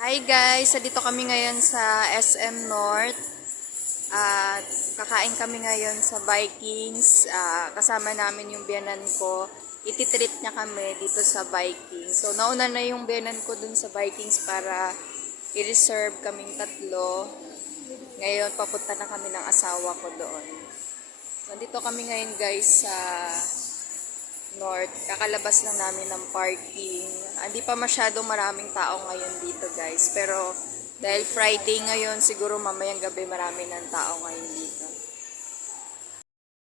Hi guys! Dito kami ngayon sa SM North. At kakain kami ngayon sa Vikings. Kasama namin yung biyanan ko. Ititreat niya kami dito sa Vikings. So nauna na yung biyanan ko dun sa Vikings para i-reserve kaming tatlo. Ngayon papunta na kami ng asawa ko doon. So dito kami ngayon guys sa North. Kakalabas lang namin ng parking. Hindi pa masyadong maraming tao ngayon dito guys. Pero dahil Friday ngayon, siguro mamayang gabi marami ng tao ngayon dito.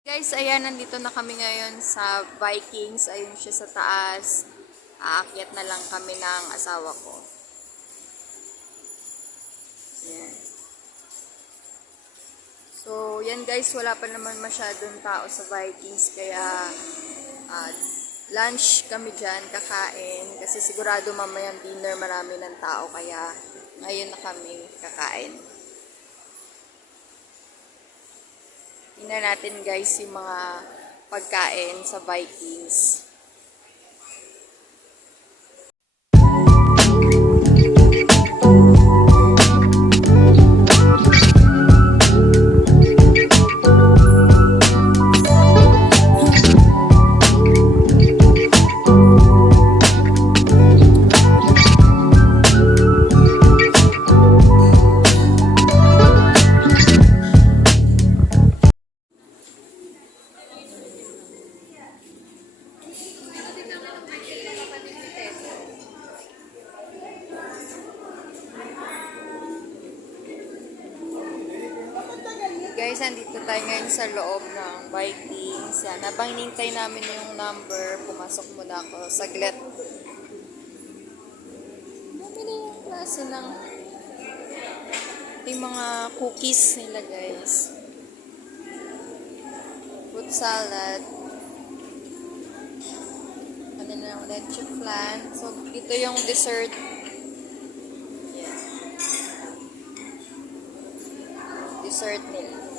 Guys, ayan, nandito na kami ngayon sa Vikings. Ayun siya sa taas. Aakyat na lang kami ng asawa ko. Ayan. So, yan guys, wala pa naman masyadong tao sa Vikings. Kaya, lunch kami dyan, kakain. Kasi sigurado mamayang dinner marami ng tao. Kaya, ngayon na kami kakain. Tingnan natin guys yung mga pagkain sa Vikings. Guys, andito tayo ngayon sa loob ng Vikings. Yan, habang hinintay namin yung number, pumasok muna ako. Saglit. Dami na yung klase ng yung mga cookies nila guys. Fruit salad. Ano na yung leche flan. So, dito yung dessert. Yan. Dessert nila.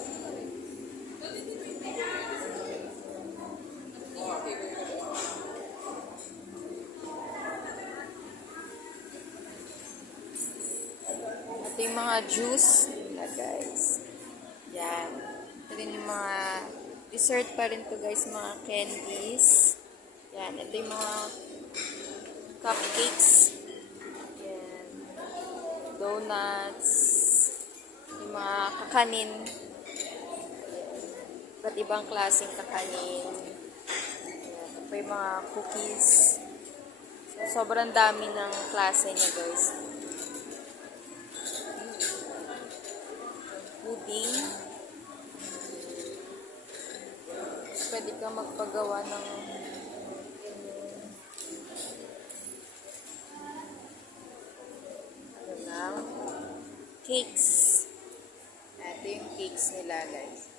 Ito yung mga juice nila guys. Yan. Ito rin yung mga dessert pa rin to guys. Mga candies. Yan. Ito yung mga cupcakes. Yan. Donuts. Yung mga kakanin. Iba't ibang klaseng kakanin. Yan. Ito pa yung mga cookies. So, sobrang dami ng klase niya guys. Pudding. Pwede ka magpagawa ng ano lang, cakes. Ito yung cakes nila guys.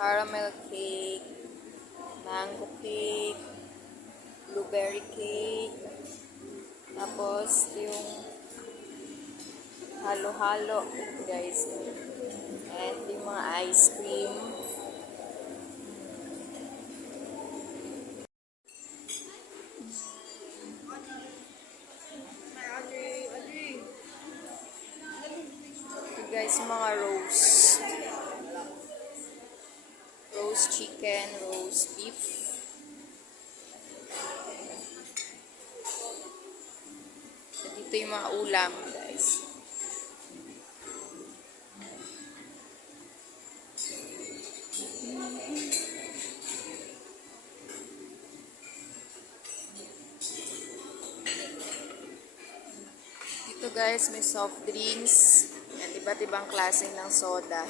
Caramel cake, mango cake, blueberry cake, tapos yung halo-halo guys. And yung mga ice cream. Ito guys, mga roast. Roast chicken, roast beef. Dito yung mga ulam guys. Dito guys, may soft drinks. Yan, iba't ibang klase ng soda.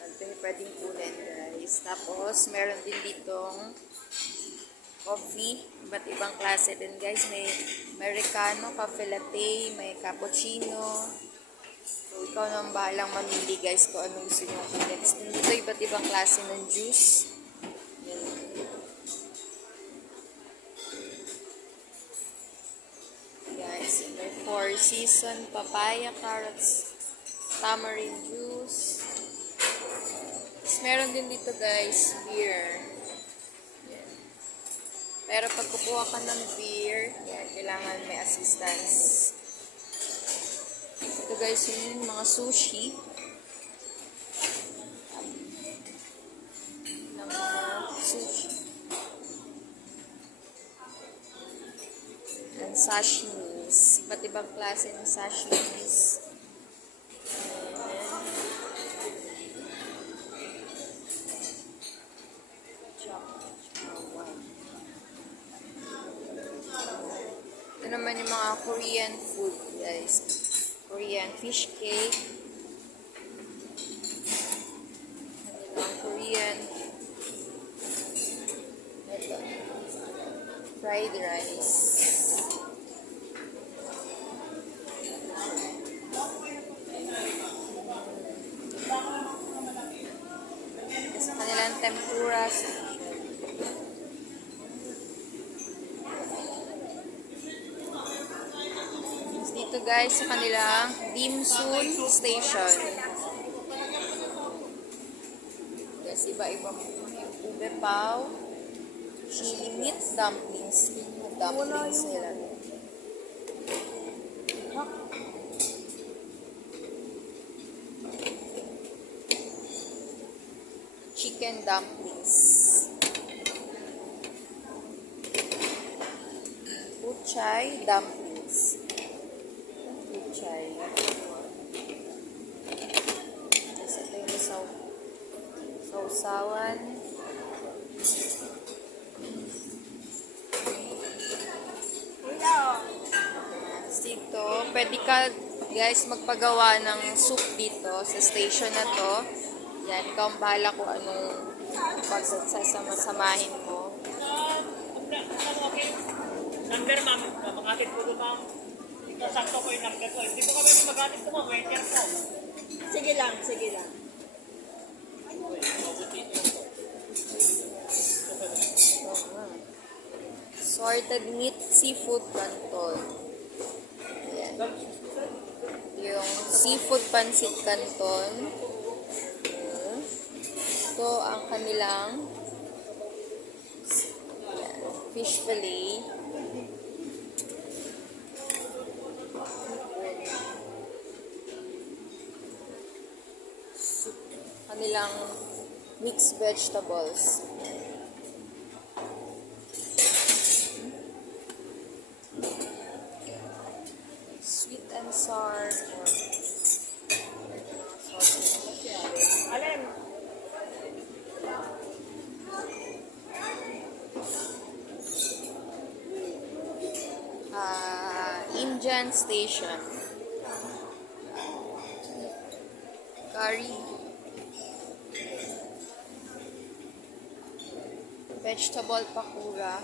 Ito yung pwedeng kunin guys. Tapos, meron din ditong coffee. Iba't ibang klase din guys. May Americano, cafe latte, may cappuccino. So, ikaw nang bahalang mamili guys kung ano gusto nyo kunin. Dito iba't ibang klase ng juice. Yan. Guys, may 4 season, papaya, carrots, tamarind juice. Tapos, meron din dito guys, beer. Yan. Pero pag kukuha ka ng beer, yan, kailangan may assistance. guys yung mga sushi. Ng mga sushi. And sashimis. Iba't ibang klase ng sashimis. Ito naman yung mga Korean food, guys. Korean fish cake. Kanilang Korean. Ito. Fried rice. Sa kanilang tempura. Dito guys sa kanilang dim sum station. Yes, iba-iba po. Ube pao, chili meat dumplings. Dumplings nila. Chicken dumplings. Puchay dumplings. Puchay. Tapos ito yung sausawan. Tapos dito, pwede ka guys magpagawa ng soup dito sa station na to. Yan, ikaw ang bahala kung anong pagsasama-samahin mo. Number, ma'am. Makatid po doon, ma'am. Sakto ko yung number ko. Hindi po kami mag-atid po, ma'am. Waiter po. Sige lang, sige lang. Sorted meat seafood canton. Ayan. Yung seafood pancit canton. Ito ang kanilang fish fillet. Kanilang mixed vegetables. Sweet and sour. Alin? Indian station. Curry. Vegetable pakura.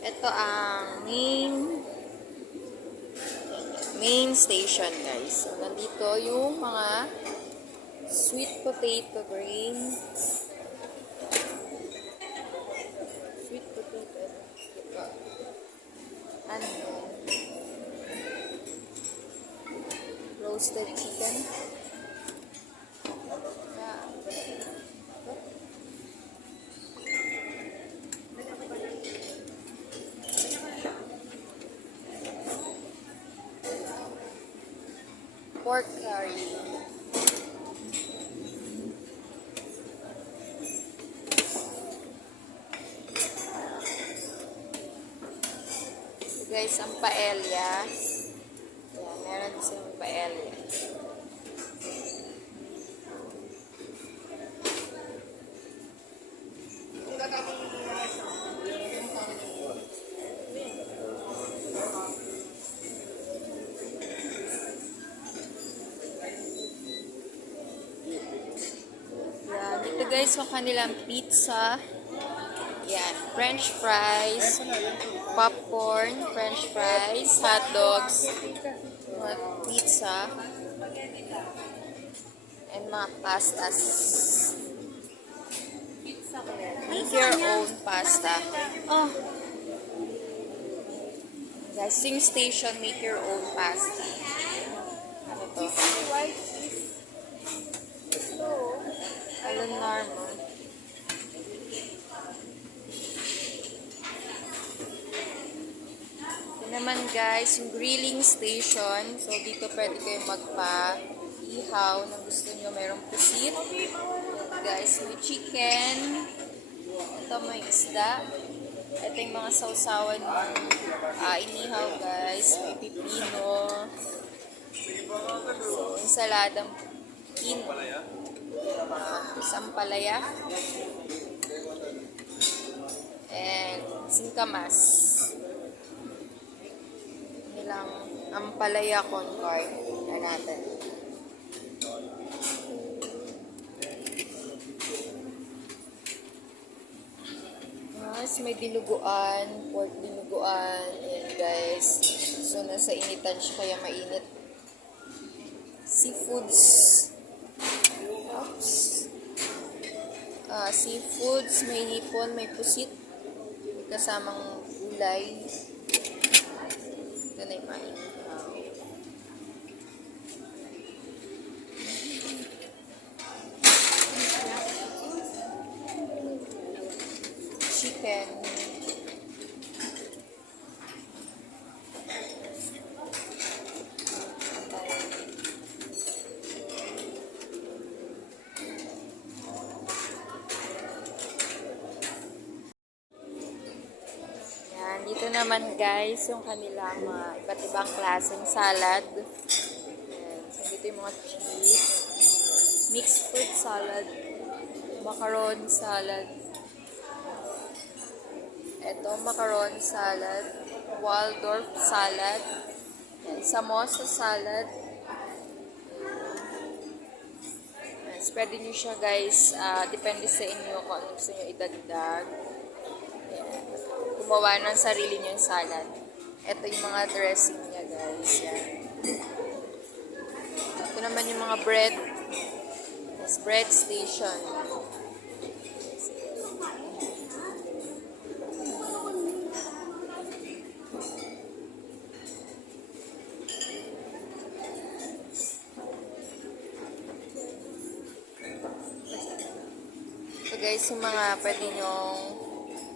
Ito ang main station, guys. So, nandito yung mga sweet potato grain. Sweet potato. Ano? Roasted chicken. Pork curry. Ito guys, ang paella. Yan, meron silang paella. Ito guys, yung kanilang pizza. Yan, french fries, popcorn, french fries, hot dogs, mga pizza, and mga pastas. Make your own pasta. Oh. Guys, sing station, make your own pasta. Ano to? guys, yung grilling station. So, dito pwede kayong magpa-ihaw na gusto nyo. Merong pusit. Ayan, guys, may chicken. Ito may isda. Ito yung mga sausawan ng inihaw, guys. May pipino. So, ensaladang sampalaya. And singkamas. Nilang ampalaya concord na natin. Mas may dinuguan, pork dinuguan. Ayan guys. So nasa initan siya kaya mainit. Seafoods. Oops. Seafoods, may hipon, may pusit. May kasamang gulay. Ito na yung mainit. Chicken. Yan, dito naman guys, yung kanilang mga iba't ibang klaseng salad. Yan, so dito yung mga cheese, mixed fruit salad, macaron salad. Ito, macaron salad, Waldorf salad, yan, samosa salad. Yes, pwede nyo siya guys, depende sa inyo kung ano gusto nyo idagdag. Yan. Gumawa ng sarili nyo yung salad. Ito yung mga dressing niya guys. Yan. Ito naman yung mga bread. Yes, bread station. Ito guys, yung mga pwede nyong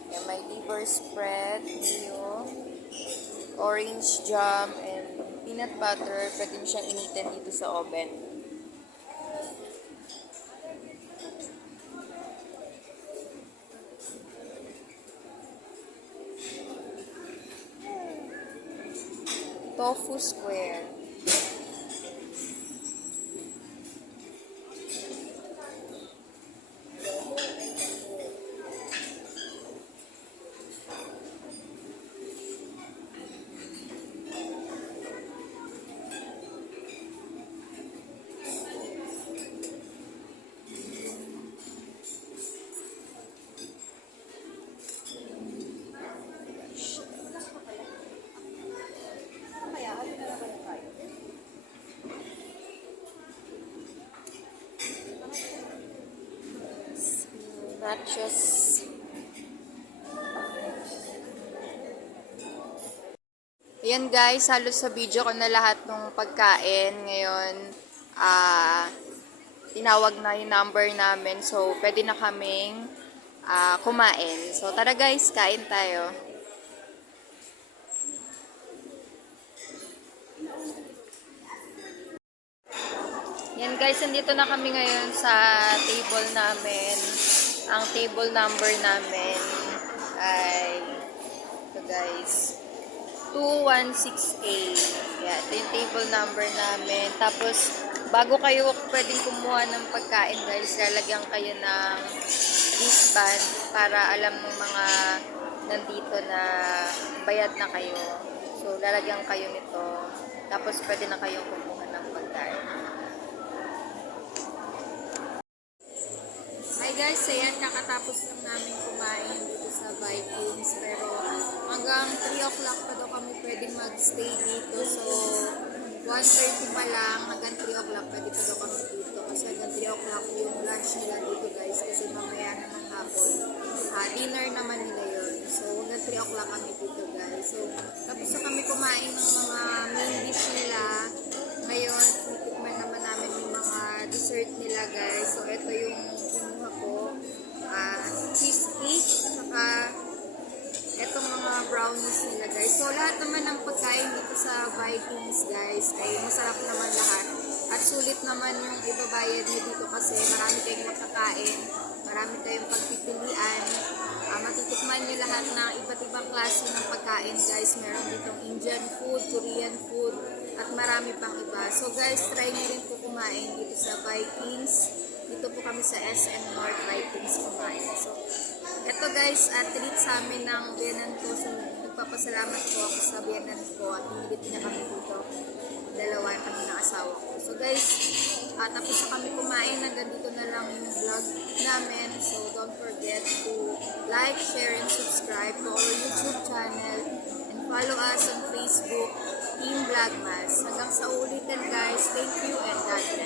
yan, may liver spread, mayo, orange jam, and peanut butter. Pwede nyo siyang initin dito sa oven. Tofu square. Nachos. Ayan guys, halos sa video ko na lahat ng pagkain. Ngayon, tinawag na yung number namin. So, pwede na kaming kumain. So, tara guys, kain tayo. Yan guys, nandito na kami ngayon sa table namin. Ang table number namin ay ito guys, 216A. Yeah, ito yung table number namin. Tapos, bago kayo pwedeng kumuha ng pagkain guys, lalagyan kayo ng wristband para alam ng mga nandito na bayad na kayo. So, lalagyan kayo nito. Tapos, pwede na kayong kumuha ng pagkain. Hi guys, ayan, kakatapos lang namin kumain dito sa Vikings. Pero hanggang 3 o'clock pa daw kami pwedeng magstay dito. So, 1:30 pa lang, hanggang 3 o'clock pwede pa daw kami dito. Kasi hanggang 3 o'clock yung lunch nila dito guys. Kasi mamaya naman hapon. Dinner naman nila yun. So, hanggang 3 o'clock kami dito guys. So, tapos na kami kumain ng mga main dish nila. Ngayon, titikman naman namin yung mga dessert nila guys. So, ito yung kinuha ko. Cheesecake. Saka, etong mga brownies nila guys. So lahat naman ng pagkain dito sa Vikings guys ay masarap naman lahat. At sulit naman yung ibabayad nyo dito kasi marami kayong makakain, marami kayong pagpipilian. Matitikman nyo lahat ng iba't ibang klase ng pagkain guys. Meron ditong Indian food, Korean food, at marami pang iba. So guys, try nyo rin po kumain dito sa Vikings. Dito po kami sa SM North Vikings kumain. So, eto guys, treat sa amin ng biyanan ko. So, nagpapasalamat po ako sa biyanan ko at hinilit niya kami dito. Dalawa kami ng asawa ko. So guys, tapos na kami kumain. Hanggang dito na lang yung vlog namin. So don't forget to like, share, and subscribe to our YouTube channel. And follow us on Facebook, Team Vlogmas. Hanggang sa ulitin guys. Thank you and God bless.